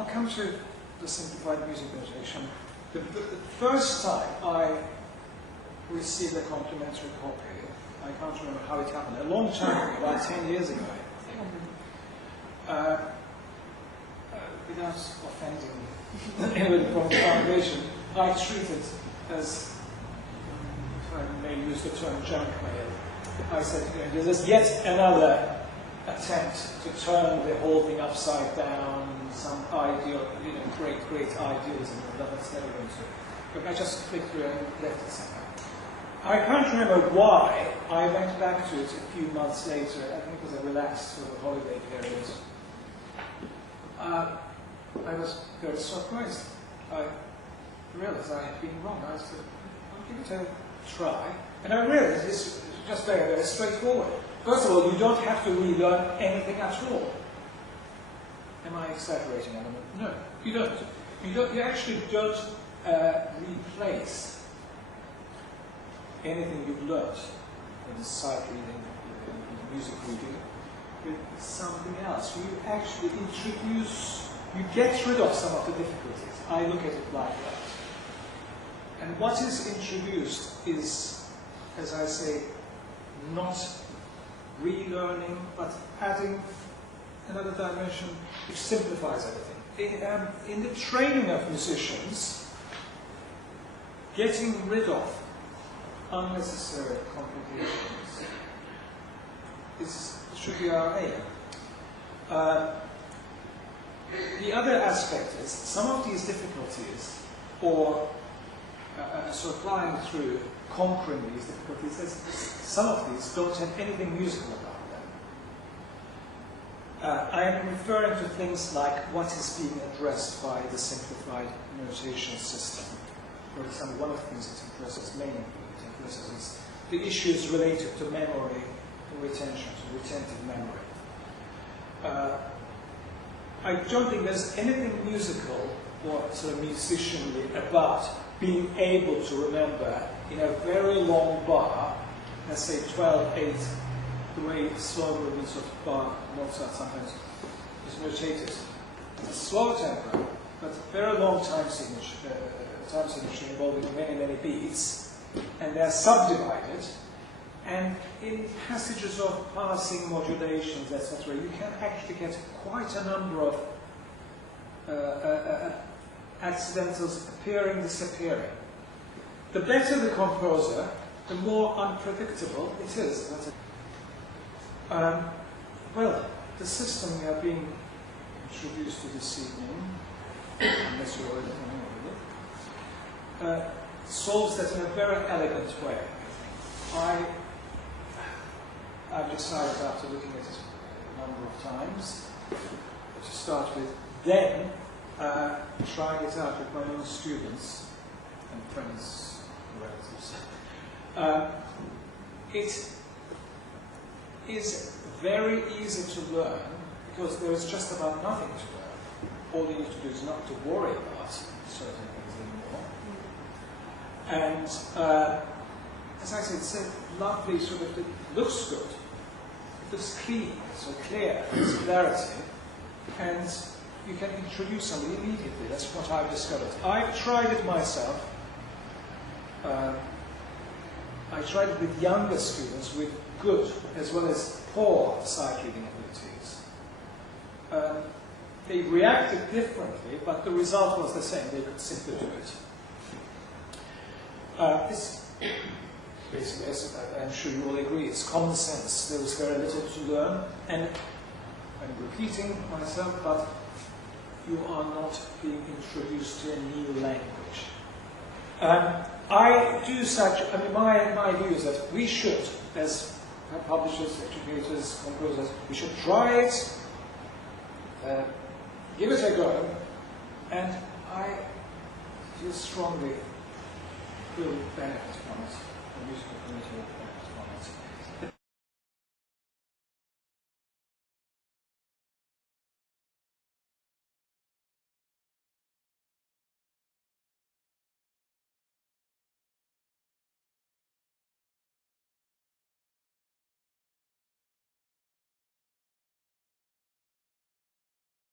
I'll come to the simplified music notation. The first time I received a complimentary copy, I can't remember how it happened, a long time ago, about 10 years ago, I think. Without offending anyone from the foundation, I treat it as, if I may use the term, junk mail. I said, this is yet another attempt to turn the whole thing upside down, some ideal, great idealism that that's never going to. But I just clicked through and left it somehow. I can't remember why I went back to it a few months later. I think it was a relaxed sort of holiday period. I was very surprised. I realized I had been wrong. I said, I'll give it a try. And I realized it's just very, very straightforward. First of all, you don't have to relearn anything at all. Am I exaggerating, Adam? No, you don't. You actually don't replace anything you've learned in sight reading, in music reading, with something else. You actually introduce, you get rid of some of the difficulties. I look at it like that. And what is introduced is, as I say, not relearning, but adding another dimension which simplifies everything. In the training of musicians, getting rid of unnecessary complications should be our aim. The other aspect is some of these difficulties, or sort of flying through, conquering these difficulties, some of these don't have anything musical about them. I am referring to things like what is being addressed by the simplified notation system. For example, one of the things it addresses, mainly it addresses, is the issues related to memory and retention, to retentive memory. I don't think there's anything musical or sort of musicianly about being able to remember in a very long bar, let's say 12/8, the way slow movements of Bach, Mozart sometimes is notated. It's a slow tempo, but a very long time signature involving many, many beats, and they're subdivided. And in passages of passing modulations, etc., you can actually get quite a number of accidentals appearing, disappearing. The better the composer, the more unpredictable it is. Well, the system we are being introduced to this evening, unless you're already familiar with it, solves that in a very elegant way. I've decided, after looking at it a number of times, to start with, then trying it out with my own students and friends and relatives. It is very easy to learn because there is just about nothing to learn. All you need to do is not to worry about certain things anymore. And as I said, it's a lovely sort of, it looks good. It looks clean, so clear, there's clarity, and you can introduce somebody immediately. That's what I've discovered. I've tried it myself. I tried it with younger students with good as well as poor sight reading abilities. They reacted differently, but the result was the same. They could simply do it. This basically, as I'm sure you all agree, it's common sense. There was very little to learn, and I'm repeating myself, but you are not being introduced to a new language. I do such, I mean, my view is that we should, as publishers, educators, composers, we should try it, give it a go, and I feel strongly will benefit from